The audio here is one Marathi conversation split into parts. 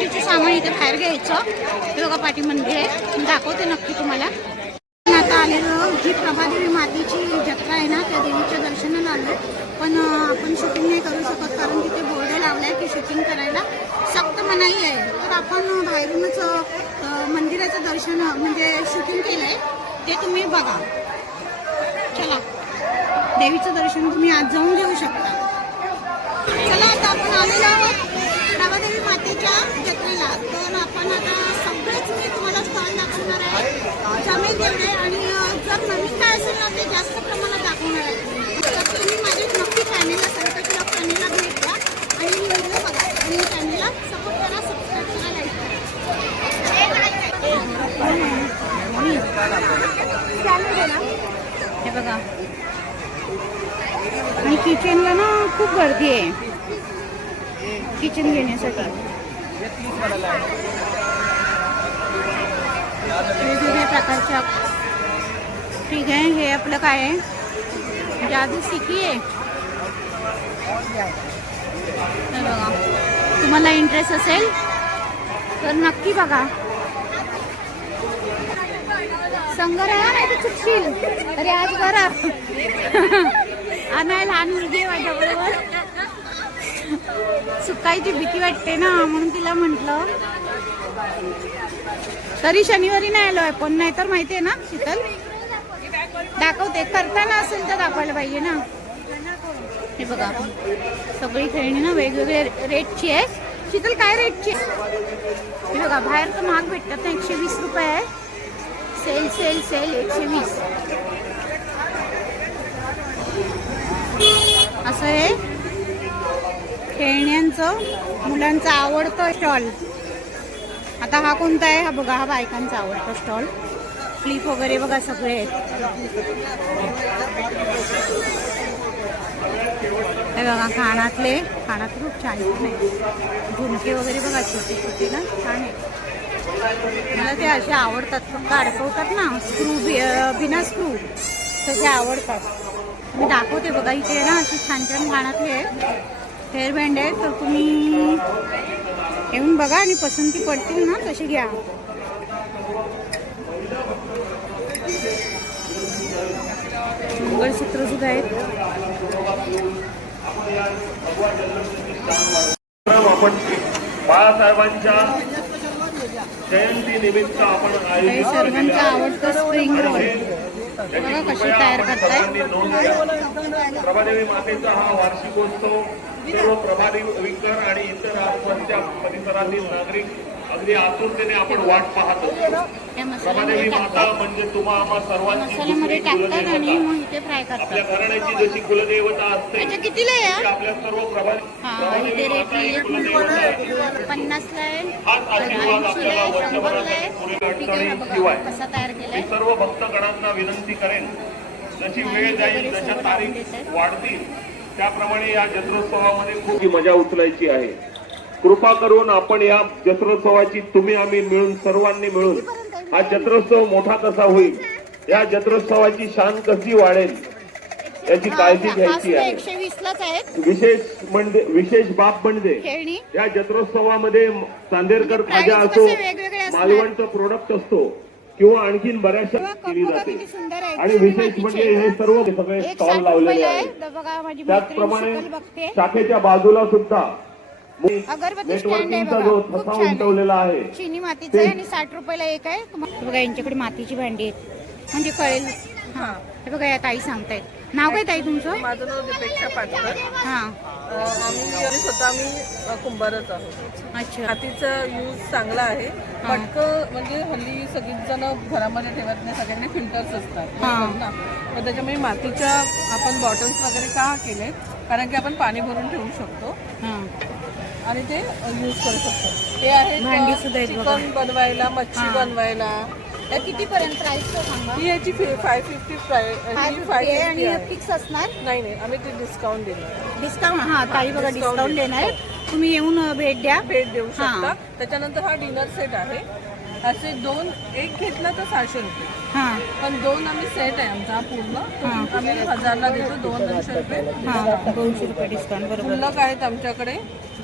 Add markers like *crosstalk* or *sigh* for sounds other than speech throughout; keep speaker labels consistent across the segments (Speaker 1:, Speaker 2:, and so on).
Speaker 1: मातीचे सामान इथे बाहेर घ्यायचं. हे बघा पाठी मंदिर आहे. दाखवते नक्की तुम्हाला. आता आलेलो जी प्रभादेवी मातेची जत्रा आहे ना त्या देवीच्या दर्शनाला आलो पण आपण शूटिंग नाही करू शकत कारण तिथे बोर्ड लावलाय की शूटिंग करायला. सक्त मनाई आहे. तर आपण बाहेरूनच मंदिराचं दर्शन म्हणजे शूटिंग केलंय. ते तुम्ही बघा. चला. देवीचं दर्शन तुम्ही आज जाऊन घेऊ शकता. चला आता आपण आलेलो आहोत. प्रभादेवी मातेच्या आता सगळेच मी तुम्हाला स्टॉल दाखवणार आहे. जमेल तेवढे आणि जर नवीन काय असेल ना ते जास्त प्रमाणात दाखवणार आहे तर तुम्ही माझे नक्की चॅनेलला सांगता किंवा चॅनेलला भेट द्या आणि व्हिडिओ बघा आणि चॅनेलला सपोर्ट करा सबस्क्राईब करा लाईक करा हे बघा आणि किचनला ना खूप गर्दी आहे किचन घेण्यासाठी वेगवेगळ्या प्रकारच्या ठीक आहे हे आपलं काय आहे जादू सिकी आहे हे बघा तुम्हाला इंटरेस्ट असेल तर नक्की बघा. संग्रह नाही तर चुकशील. अरे आज बरा. आणाय लहान मुलगी आहे माझ्याबरोबर. चुकायची भीती वाटते ना म्हणून तिला म्हटलं. तरी शनिवारी नाही आलो आहे पण नाही तर माहिती आहे ना शीतल? दाखवते. करताना असेल तर दाखवायला पाहिजे ना. हे बघा सगळी खेळणी ना वेगवेगळ्या रेटची आहे. शीतल काय रेटची आहे? हे बघा बाहेर तर महाग भेटतात ना एकशे वीस रुपये आहे. सेल सेल सेल एकशे वीस. असं आहे. खेळण्यांचं मुलांचं आवडतं स्टॉल. आता हा कोणता आहे? हा बघा हा बायकांचा आवडतो स्टॉल. फ्लिप वगैरे बघा सगळे. आहेत हे बघा खाणातले खाणात खूप छान आहे झुमके वगैरे बघा छोटे छोटे ना छान आहे. मला ते असे आवडतात काढकवतात अडकवतात ना स्क्रू बिना स्क्रू तसे आवडतात. मी दाखवते बघा इथे ना असे छान छान खाणातले आहेत. हेअरबँड आहेत तर तुम्ही येऊन बघा आणि पसंती पडतील ना तशी घ्या. मंगळसूत्र सुद्धा आहेत.
Speaker 2: आपण बाळासाहेबांच्या जयंती निमित्त आपण आयोजित
Speaker 1: सर्वांचं आवडतं स्प्रिंग रोल बघा कशी तयार करताय.
Speaker 2: प्रभादेवी मातेचा हा वार्षिकोत्सव सर्व प्रभादेवीकर आणि इतर आसपासच्या परिसरातील नागरिक अगदी आतुरतेने आपण वाट पाहत असतो. माता म्हणजे तुम्हा आम्हा सर्वांची कुलदेवता आपल्या घराण्याची जशी कुलदेवता असते? आपल्या सर्व प्रभा
Speaker 1: इथे रेट
Speaker 2: प्रभादेवी कुलदेवता आहे.
Speaker 1: पन्नासला
Speaker 2: हाच आशीर्वाद आपल्याला मी सर्व भक्तगणांना विनंती करेन जशी वेळ जाईल जशा तारीख वाढतील त्याप्रमाणे या जत्रोत्सवामध्ये खूप मजा उचलायची आहे. कृपा करून आपण या जत्रोत्सवाची तुम्ही आम्ही मिळून सर्वांनी मिळून हा जत्रोत्सव मोठा कसा होईल या जत्रोत्सवाची शान कशी वाढेल याची काळजी घ्यायची आहे विशेष म्हणजे विशेष बाब म्हणजे या जत्रोत्सवामध्ये चांदेरकर
Speaker 1: प्राईस
Speaker 2: खाजा असो? मालवणचं प्रोडक्ट असतो किंवा आणखीन बऱ्याचशा केली जाते. आणि विशेष म्हणजे. हे सर्व सगळे स्टॉल लावलेले आहेत त्याचप्रमाणे शाखेच्या बाजूला सुद्धा
Speaker 1: अगरबत्ती स्टँड आहे बघा. खूप छान चिनी मातीचं आहे आणि साठ रुपयाला एक आहे. बघा यांच्याकडे मातीची भांडी आहेत. म्हणजे कळेल. हा. हे बघा या ताई सांगतायत. नाव काय ताई तुमचं?
Speaker 3: माझं नाव दीपेक्षा पाटकर.
Speaker 1: हा.
Speaker 3: आम्ही स्वतः आम्ही कुंभारच आहोत.
Speaker 1: अच्छा.
Speaker 3: हातीचा यूज चांगला आहे. पटकं म्हणजे हल्ली सगळीच जण घरामध्ये ठेवत नाही. सगळ्यांनी फिल्टर्स असतात.
Speaker 1: हा.
Speaker 3: बरोबर ना? तर त्याच्यामुळे मातीच्या आपण बॉटल्स वगैरे का केले कारण की आपण पाणी भरून ठेवू शकतो.
Speaker 1: हा.
Speaker 3: आणि ते यूज करू शकतो. हे आहे
Speaker 1: भांडी सुद्धा आहेत बघा.
Speaker 3: चिकन बनवायला मच्छी
Speaker 1: हा.
Speaker 3: बनवायला.
Speaker 1: तर कितीपर्यंत प्राइस तो सांगा?
Speaker 3: ही याची five fifty
Speaker 1: five
Speaker 3: five
Speaker 1: fifty आहे. आणि
Speaker 3: फिफ्टी
Speaker 1: फिक्स असणार?
Speaker 3: नाही नाही. आम्ही ते डिस्काउंट देणार
Speaker 1: डिस्काउंट हा ताई बघा
Speaker 3: discount
Speaker 1: डिस्काउंट देणार. तुम्ही येऊन अ, भेट द्या.
Speaker 3: भेट देऊ
Speaker 1: हा.
Speaker 3: शकता. त्याच्यानंतर हा डिनर सेट आहे. असे दोन एक घेतला तर सहाशे रुपये.
Speaker 1: हां.
Speaker 3: पण दोन आम्ही सेट आहे आमचा हा पूर्ण. तो. आम्ही हजारला देतो दोन दोनशे रुपये.
Speaker 1: हां. दोनशे रुपये डिस्काउंट बरोबर.
Speaker 3: गुल्लक आहेत आमच्याकडे.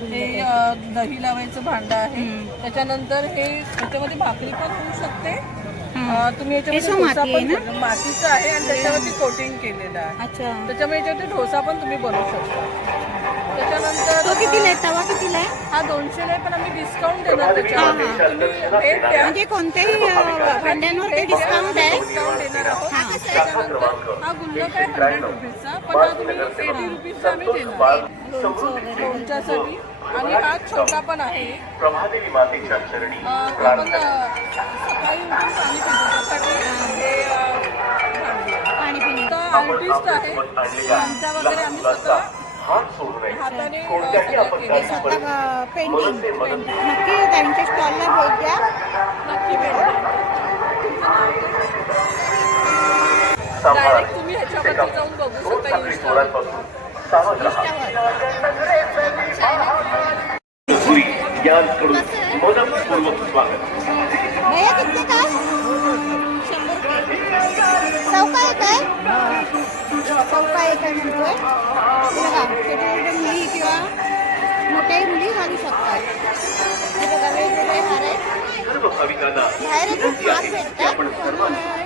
Speaker 3: हे अ, दही लावायचं भांडं आहे. त्याच्यानंतर हे याच्यामध्ये भाकरी पण होऊ शकते. अ, तुम्ही
Speaker 1: हे
Speaker 3: याच्यामध्ये
Speaker 1: सो
Speaker 3: डोसा
Speaker 1: माती आहे
Speaker 3: पण मातीचं आहे आणि त्याच्यावरती कोटिंग केलेलं आहे.
Speaker 1: अच्छा.
Speaker 3: त्याच्यामुळे याच्यावरती डोसा पण तुम्ही बनवू शकता. त्याच्यानंतर
Speaker 1: तो कितीला आहे? तवा कितीला आहे?
Speaker 3: हा दोनशे नाही पण आम्ही डिस्काउंट देणार त्याच्यामध्ये. तुम्ही एक द्या.
Speaker 1: म्हणजे कोणत्याही अं, भांड्यांवरती डिस्काउंट आहे.
Speaker 3: डिस्काउंट देणार आहोत. त्याच्यानंतर हा गुल्लक आहे हंड्रेड रुपीजचा पण हा तुम्ही एटी रुपीजचा आम्ही देणार लोणच्यासाठी आणि हा छोटा पण आहे.
Speaker 4: प्रभादेवी मातेच्या चरणी.
Speaker 3: अ, आपण अ, सकाळी उठून पाणी पितो. त्यासाठी हे अ, भांडी. आहे.
Speaker 1: पाणी पिणे.
Speaker 3: तर आर्टिस्ट आहे. आमच्या वगैरे आम्ही स्वतः हाताने केलं.
Speaker 1: स्वतः पेंटिंग नक्की त्यांच्या स्टॉलला भेट द्या.
Speaker 3: नक्की भेट डायरेक्ट तुम्ही ह्याच्यावरती जाऊन बघू शकता
Speaker 1: भैया किती शंभर आहे आहे म्हणतोय हे बघा मुली किंवा मोठ्याही मुली घालू शकतात. हे बघा वेगवेगळे हार आहेत.
Speaker 4: सर्व भाविकांना
Speaker 1: बाहेर खूप हार भेटतात. पण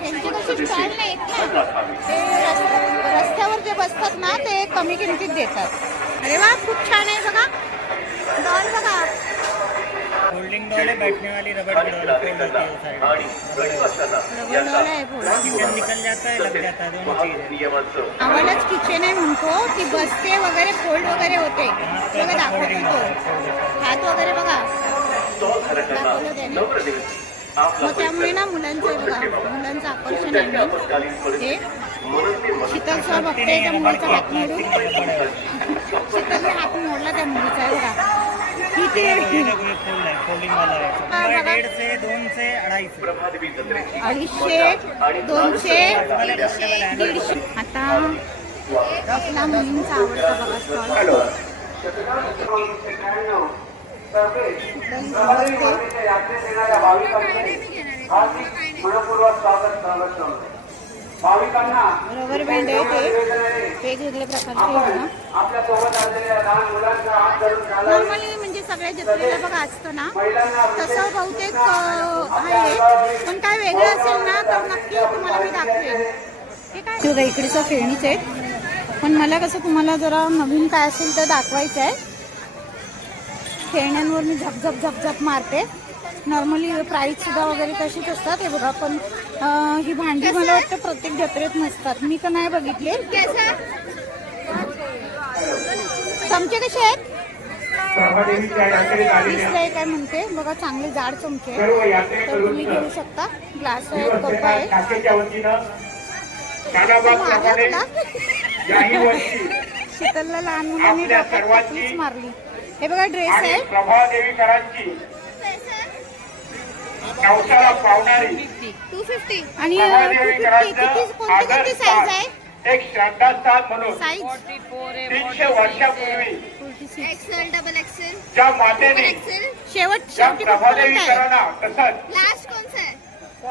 Speaker 1: यांची कशी स्टॉल नाहीत ना? ते रस- रस्त्यावर जे बसतात ना ते कमी किमतीत देतात. अरे वा खूप छान आहे बघा. डॉल बघा.
Speaker 5: होल्डिंग डॉल है बैठने वाली रबड़
Speaker 4: स्थानिक
Speaker 5: डॉल फोल्ड होती है साइड किचन निकल जाता है लग जाता है दोनों चीज़ है
Speaker 1: आम्हालाच किचन आहे म्हणतो की बसते वगैरे फोल्ड वगैरे होते. बघा दाखवतो तो. हात वगैरे बघा. मग त्यामुळे ना मुलांचं बघा मुलांचं आकर्षण आहे. हे शीतल सर बघते त्या मुलीचा हात मोडून. *laughs* शीतलने हात मोडला त्या मुलीचा आहे बघा. ठीक
Speaker 5: ये
Speaker 1: आहे
Speaker 5: देखो ये फोल्ड फोल्डिंग वाला सुबह
Speaker 1: बघा.
Speaker 5: डेढ़ से दोन से अढ़ाई से
Speaker 4: प्रभादेवी जत्रेची
Speaker 1: अडीचशे दोनशे दीडशे आता आपला मुलींचा आवडता बघा स्टॉल रबर बँड आहे ते वेगवेगळ्या प्रकारचे नॉर्मली म्हणजे सगळ्या जत्रेला बघा असतं ना तसं बहुतेक आहे. पण काय वेगळं असेल ना तर नक्की तुम्हाला मी दाखवेन. हे काय? बघा इकडेचं खेळणीच आहेत पण मला कसं तुम्हाला जरा नवीन काय असेल तर दाखवायचं आहे. खेळण्यांवर मी झपझप झपझप मारते. नॉर्मली प्राईजसुद्धा वगैरे तशीच असतात हे बघा पण ही भांडी मला वाटतं प्रत्येक जत्रेत नसतात. मी तर नाही बघितले. चमचे कसे आहेत? दिसलंय काय म्हणते? बघा चांगले जाड चमचे. तर तुम्ही घेऊ शकता. ग्लास आहे कप आहे. शीतलला लहान मुलांनी डोक्यात मारली. हे बघा ड्रेस आहे. टू फिफ्टी आणि कोणती कोणती साईज आहे?
Speaker 2: एक श्रद्धास्थान म्हणून
Speaker 1: साईज
Speaker 2: तीनशे वर्षापूर्वी
Speaker 6: एक्सेल डबल एक्सेल
Speaker 2: ज्या मातेने
Speaker 6: एक्सेल
Speaker 1: शेवट
Speaker 2: ज्या
Speaker 1: शेवटी कुठपर्यंत आहे.
Speaker 2: प्रभादेवीकरांना तसंच
Speaker 6: लास्ट कौन सा है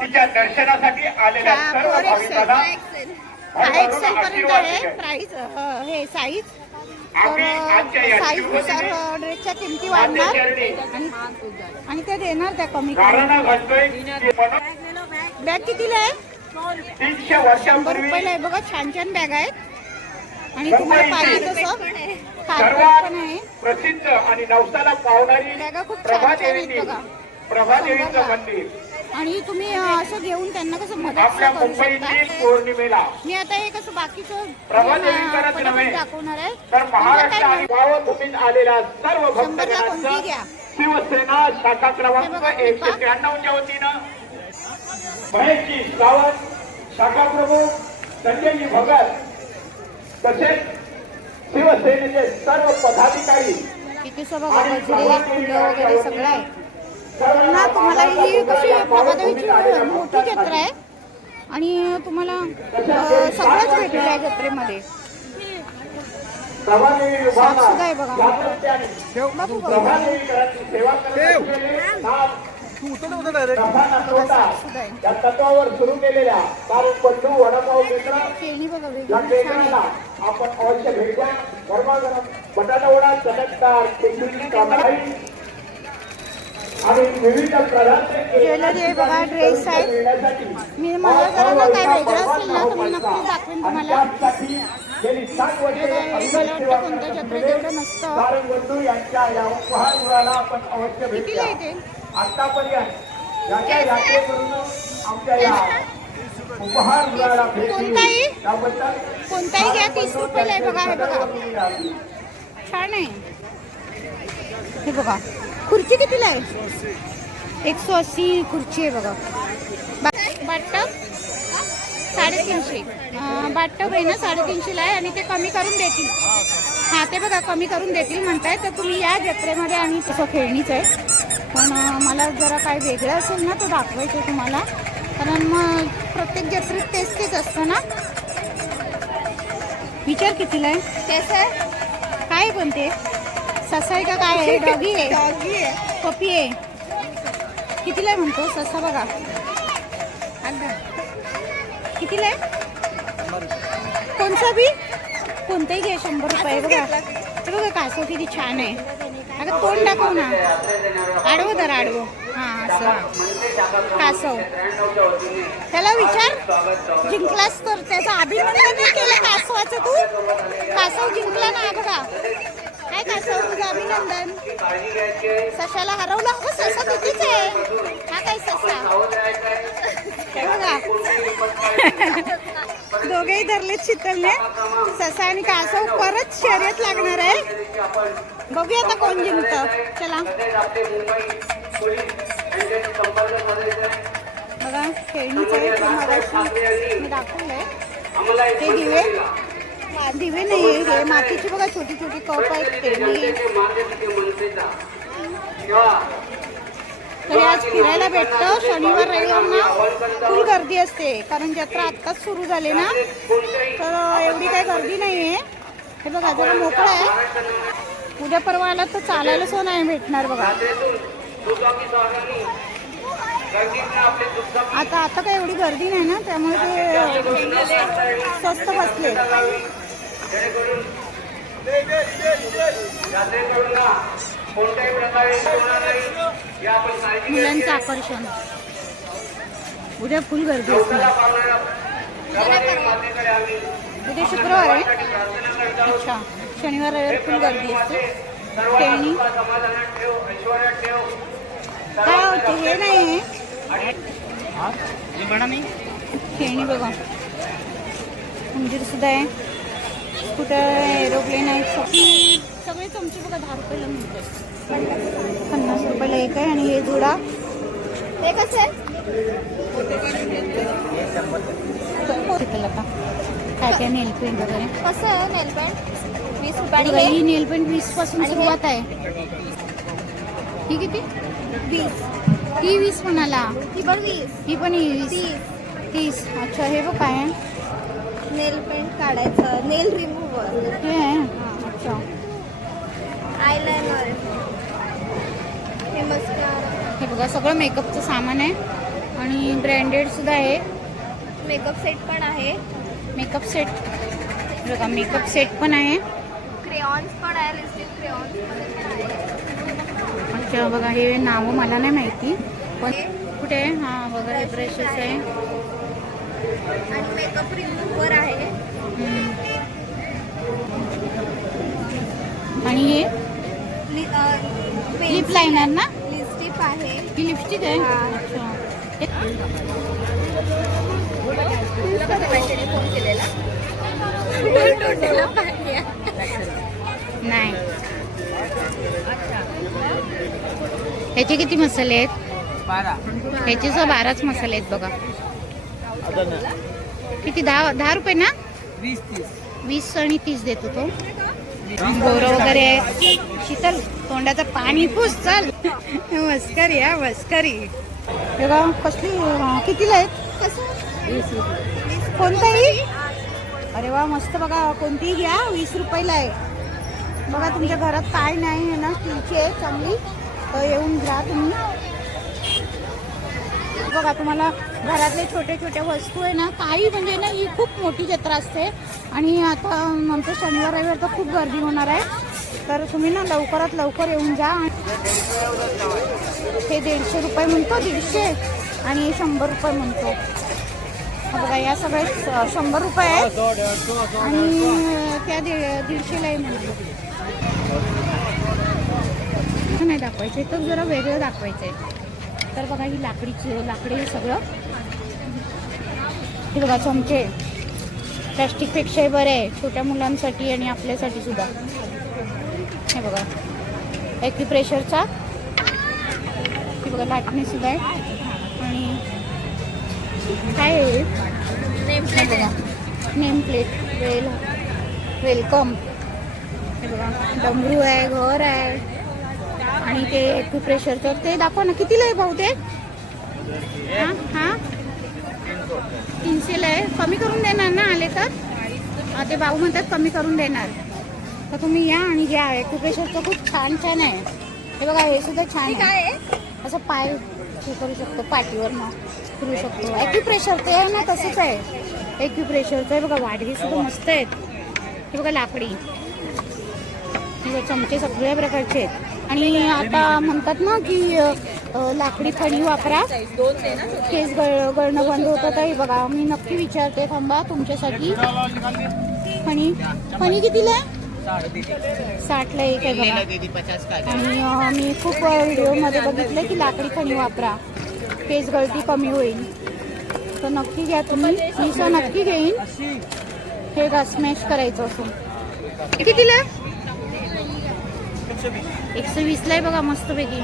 Speaker 2: तिच्या दर्शनासाठी आलेल्या सर्व
Speaker 1: four XL.
Speaker 2: भाविकांना
Speaker 6: एक्सेल
Speaker 2: भरभरून
Speaker 1: एक्सेल पर्यंत
Speaker 2: आशीर्वाद
Speaker 1: आहे.
Speaker 2: दिले.
Speaker 1: प्राइस साईज ड्रेसच्या किमती वाढणार. आणि ते देणार त्या कमी बॅग कितीला आहे?
Speaker 2: तीनशे
Speaker 1: शंभर
Speaker 2: वर्षापूर्वी
Speaker 1: रुपयाला आहे बघा छान छान बॅग आहेत. आणि तुम्हाला पाहिजे तसं कार्पेट
Speaker 2: सर्वात
Speaker 1: पण आहे.
Speaker 2: प्रसिद्ध आणि नवसाला पावणारी
Speaker 1: बॅगा खूप छान छान आहेत
Speaker 2: प्रभादेवीची
Speaker 1: बघा.
Speaker 2: प्रभादेवीचं
Speaker 1: शंभरला.
Speaker 2: मंदिर.
Speaker 1: आणि तुम्ही अं, असं घेऊन त्यांना कसं मदत
Speaker 2: आपल्या
Speaker 1: करू
Speaker 2: मुंबईतील पौर्णिमेला.
Speaker 1: मी आता हे कसं बाकीचं
Speaker 2: प्रभादेवीकरच
Speaker 1: पटापट
Speaker 2: नव्हे
Speaker 1: दाखवणार आहे.
Speaker 2: तर
Speaker 1: तुमचं
Speaker 2: महाराष्ट्र
Speaker 1: काय
Speaker 2: आणि आलेल्या सर्व
Speaker 1: शंभरला कोणती
Speaker 2: भक्तजनांचं
Speaker 1: घ्या.
Speaker 2: शिवसेना शाखा
Speaker 1: हे
Speaker 2: क्रमांक एकशे
Speaker 1: कृपा.
Speaker 2: त्र्याण्णवच्या वतीनं महेशजी सावंत शाखा प्रमुख संजयजी भगत तसेच शिवसेनेचे सर्व पदाधिकारी
Speaker 1: किती गजरे फुलं वगैरे सगळं आहे ना तुम्हाला ही कशी प्रभादेवीची मोठी जत्रा आहे? आणि तुम्हाला सगळंच भेटेल या जत्रेमध्ये.
Speaker 2: प्रभादेवी
Speaker 1: साफ सुद्धा आहे बघा.
Speaker 2: सेवा करत असलेले नाथ
Speaker 7: या तत्वावर सुरू केलेल्या बारू बंधू वडापाव मित्र
Speaker 1: खेळणी बघा
Speaker 7: या
Speaker 1: वेगळी छान
Speaker 7: केंद्राला आपण अवश्य भेट द्या. गरमागरम बटाटा वडा चटकदार टेंबुची कामराई आणि विविध प्रकारचे
Speaker 1: ज्वेलरी आहे बघा, ड्रेस आहे. मी मला जरा ना काय वेगळं असेल ना तर मी नक्की दाखवेन तुम्हाला.
Speaker 7: गेली सात वर्षे
Speaker 1: मला वाटतं कोणत्या जत्रेत एवढं नसतं.
Speaker 7: बारू बंधू यांच्या या उपहारगृहाला आपण अवश्य भेट द्या. आतापर्यंत याच्या यात्रेकडून आमच्या
Speaker 1: कोणताही? घ्या तीस रुपयाला आहे बघा हे बघा. छान आहे. हे बघा खुर्ची कितीला आहे? एकशे अस्सी खुर्ची आहे बघा. बा- बाटटब साडेतीनशे. बाटटब आहे ना साडेतीनशेला आहे आणि ते कमी करून देतील. हां ते बघा कमी करून देतील म्हणताय तर तुम्ही या जत्रेमध्ये आणि तसं खेळणीच आहे. पण मला जरा काय वेगळं असेल ना तो दाखवायचं आहे तुम्हाला. कारण मग प्रत्येक जत्रेत तेच तेच असतं ना? विचार कितीला आहे?
Speaker 6: कैसे
Speaker 1: काय आहे पण ते? ससा आहे का काय आहे? *laughs* डॉगी आहे. डॉगी आहे. पपी आहे. कितीला आहे म्हणतो? ससा बघा. कितीला आहे? कोणचा बी? कोणताही घे शंभर रुपये बघा. हे बघा कासव किती छान आहे. अगं तोंड दाखव ना. आडवं जरा आडवं. हां असं. कासव. त्याला विचार. जिंकलास तर. त्याचा अभिनंदन केलं कासवाचं तू. कासव जिंकला ना बघा काय कासव तुझं अभिनंदन. सशाला हरवलं. हो ससा तिथेच आहे. हा काय ससा? बघा. दोघेही धरलेत शीतलने. ससा आणि कासव परत शर्यत लागणार आहे. बघूया आता कोण जिंकत. चला. बघा खेळणीचं आहे ते मगाशी मी दाखवलंय. ते दिवे. दिवे नाही हे मातीची बघा छोटी छोटी कप आहेत खेळणी तरी आज फिरायला भेटतं. शनिवार रविवार ना फुल गर्दी असते. कारण जत्रा आत्ताच सुरू झाली ना. तर एवढी काही गर्दी नाही आहे हे बघा जरा मोकळं आहे. उद्या परवा आला तर चालायला सो नाही भेटणार बघा. आता आता काही एवढी गर्दी नाही ना. त्यामुळे ते स्वस्त बसले. मुलांचं आकर्षण. उद्या फुल गर्दी उद्या शुक्रवार आहे. अच्छा. शनिवार रविवार फुल गर्दी असते. खेळणी. काय होते? हे नाही आहे. खेळणी बघा. मंदिर सुद्धा आहे. स्कूटर एरोप्लेन आहे सग- सगळे चमचे बघा दहा रुपयाला मिळतात पन्नास रुपयाला एक आहे आणि हे जुडा.
Speaker 6: ते कसं? आहे
Speaker 1: काय काय नेल पेंट वगैरे?
Speaker 6: कसं आहे नेल पेंट वीस रुपये
Speaker 1: ही नेल पेंट
Speaker 6: वीसपासून?
Speaker 1: सुरुवात आहे. ही किती? वीस. ही वीस म्हणाला.
Speaker 6: ही पण वीस.
Speaker 1: ही पण वीस.
Speaker 6: तीस.
Speaker 1: अच्छा हे बघ काय
Speaker 6: नेल पेंट काढायचं. नेल रिमूव्हर
Speaker 1: हे आहे. अच्छा.
Speaker 6: आयलायनर हे मस्कारा
Speaker 1: हे बघा सगळं मेकअपचं सामान आहे. आणि ब्रँडेड सुद्धा आहे.
Speaker 6: मेकअप सेट पण आहे.
Speaker 1: मेकअप सेट बघा मेकअप सेट पण आहे.
Speaker 6: क्रेऑन्स पण आहे लिस्टिक क्रेऑन्स पण आहे.
Speaker 1: अच्छा बघा हे नावं मला नाही माहिती. पण कुठे आहे? हां बघा हे ब्रशेस आहे.
Speaker 6: आणि मेकअप रिमूव्हर आहे.
Speaker 1: आणि हे? लिप लायनर ना?
Speaker 6: लिपस्टिक आहे.
Speaker 1: ही लिपस्टिक आहे. अच्छा.
Speaker 6: फोन केलेला
Speaker 1: नाही. ह्याचे किती मसाले आहेत? ह्याचे सुद्धा बाराच मसाले आहेत बघा. किती? दहा दहा रुपये ना? वीस आणि तीस देतो तो. बोरं वगैरे. आहे शीतल तोंडाचं पाणी पुस चल. वस्करी हा वस्करी. हे कसली कितीला आहेत?
Speaker 6: कसं
Speaker 1: कोणताही? अरे वा मस्त बघा कोणतीही घ्या वीस रुपयाला आहे. बघा तुमच्या घरात काय नाही आहे ना स्टीलची आहे चांगली. तर येऊन घ्या तुम्ही. बघा तुम्हाला घरातले छोटे छोटे वस्तू आहे ना काही म्हणजे ना ही खूप मोठी जत्रा असते. आणि आता आमचं शनिवार रविवार तर खूप गर्दी होणार आहे. तर तुम्ही ना लवकरात लवकर येऊन जा. हे दीडशे रुपये म्हणतो दीडशे. आणि शंभर रुपये म्हणतो. बघा या सगळे शंभर रुपये आहेत. आणि त्या दीड दीडशेलाही म्हणतो. नाही दाखवायचे तर जरा वेगळं दाखवायचं आहे तर बघा ही लाकडीची लाकडी आहे सगळं. हे बघा चमचे. प्लॅस्टिकपेक्षाही बरे आहे. छोट्या मुलांसाठी आणि आपल्यासाठी सुद्धा. हे बघा. ॲक्युप्रेशरचा हे बघा लाटणी सुद्धा आहे. आणि काय आहे? Name plate name plate. Well welcome. हे बघा. डमरू आहे घर आहे. आणि ते ॲक्युप्रेशरचं ते दाखवा ना कितीला आहे भाऊ ते? हां हां? तीनशेला आहे. कमी करून देणार ना आले तर? ते भाऊ म्हणतात कमी करून देणार. तर तुम्ही या आणि घ्या. ॲक्युप्रेशरचं खूप छान छान आहे. हे बघा हे सुद्धा छान आहे. असं पाय हे करू शकतो पाठीवर मग फिरू शकतो. ॲक्युप्रेशर ते आहे ना तसंच आहे. ॲक्युप्रेशरचं आहे. बघा वाडगे सुद्धा मस्त आहेत. हे बघा लाकडी. हे चमचे सगळ्या प्रकारचे आहेत. आणि आता म्हणतात ना की लाकडी फणी वापरा. केस गळ गळणं बंद होतं तर बघा मी नक्की विचारते थांबा तुमच्यासाठी. फणी फणी कितीला? साठला एक आहे बघा. आणि मी खूप व्हिडिओमध्ये बघितलं की लाकडी फणी वापरा. केस गळती कमी होईल. तर नक्की घ्या तुम्ही. मी तर नक्की घेईन. हे का स्मॅश करायचं असून कितीला? एकशे वीसला आहे बघा मस्तपैकी.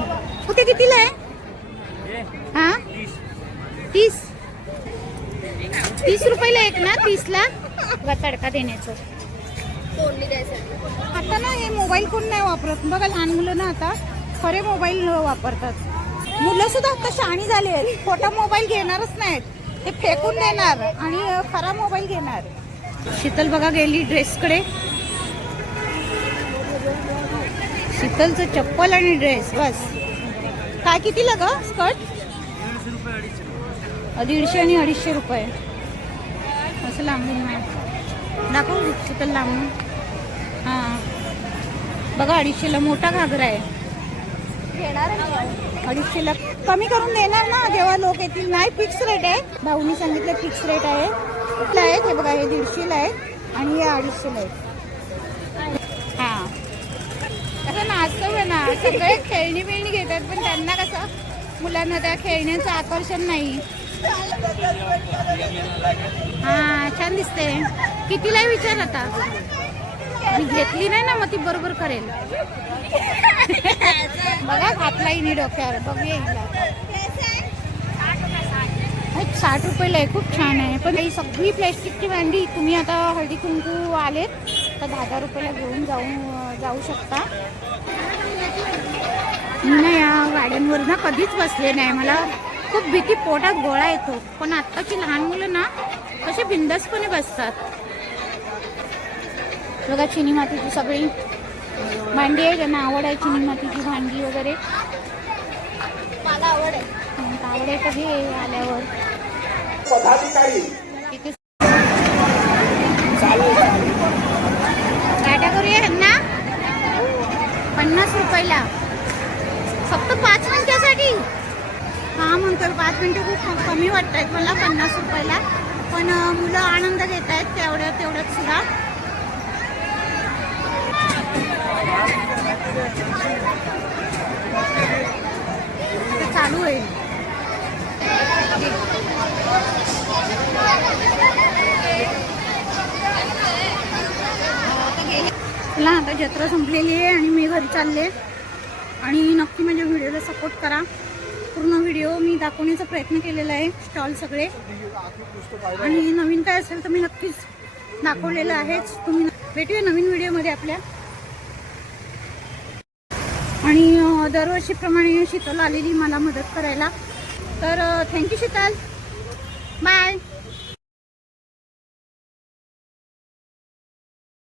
Speaker 1: कुठे कितीला आहे? हा? तीस. तीस? रुपयाला एक ना तीसला बघा तडका देण्याचं. आता ना हे मोबाईल कोण नाही वापरत. बघा लहान मुलं ना आता खरे मोबाईल वापरतात. मुलं सुद्धा आता शहाणी झाली आहेत. खोटा मोबाईल घेणारच नाहीत. ते फेकून देणार आणि खरा मोबाईल घेणार. शीतल बघा गेली ड्रेसकडे शीतलचं चप्पल आणि ड्रेस बस. काय किती लग स्कर्ट दीडशे आणि अडीचशे रुपये. असं लांबून नाही दाखव शीतल लांबून. हां. बघा अडीचशेला मोठा घागरा आहे. अडीचशेला कमी करून देणार ना जेव्हा लोक येतील. नाही फिक्स रेट आहे. भाऊनी सांगितलं फिक्स रेट आहे. कुठला आहे? हे बघा हे दीडशेला आहे. आणि हे अडीचशेला आहे हां कसं ना सगळे खेळणी बिळणी घेतात पण त्यांना कसं मुलांना त्या खेळण्याचं आकर्षण नाही. हा छान दिसते कितीला विचार आता? मी घेतली नाही ना मग ती बरोबर करेल. बघा घातला हिने डोक्यावर. बघूया येईल साठ रुपयाला आहे खूप छान आहे. पण ही सगळी प्लॅस्टिकची भांडी तुम्ही आता हळदी कुंकू आलेत तर दहा दहा रुपयाला घेऊन जाऊ जाऊ शकता. मी ना या गाड्यांवर ना कधीच बसले नाही. मला खूप भीती पोटात गोळा येतो. पण आत्ताची लहान मुलं ना कसे बिंदसपणे बसतात. बघा चिनी मातीची सगळी भांडी आहे त्यांना आवड आहे चिनी मातीची भांडी वगैरे.
Speaker 6: मला आवड आहे
Speaker 1: आवड आहे कधी आल्यावर. इथे गाड्या करूया ह्यांना पन्नास रुपयाला फक्त पाच मिनिटासाठी हा म्हणतो पाच मिनटं खूप कमी वाटत आहेत मला पन्नास रुपयाला. पण मुलं आनंद घेत आहेत तेवढ्या तेवढ्यात सुद्धा. ते चालू आहे चला आता जत्रा संपलेली आहे आणि मी घरी चालले. आणि नक्की माझ्या व्हिडिओला सपोर्ट करा. पूर्ण व्हिडिओ मी दाखवण्याचा प्रयत्न केलेला आहे स्टॉल सगळे. आणि नवीन काय असेल तर मी नक्कीच दाखवलेलं आहेच. तुम्ही भेटूया नवीन व्हिडिओमध्ये आपल्या. आणि दरवर्षीप्रमाणे शीतल आलेली मला मदत करायला. तर थँक्यू शीतल. बाय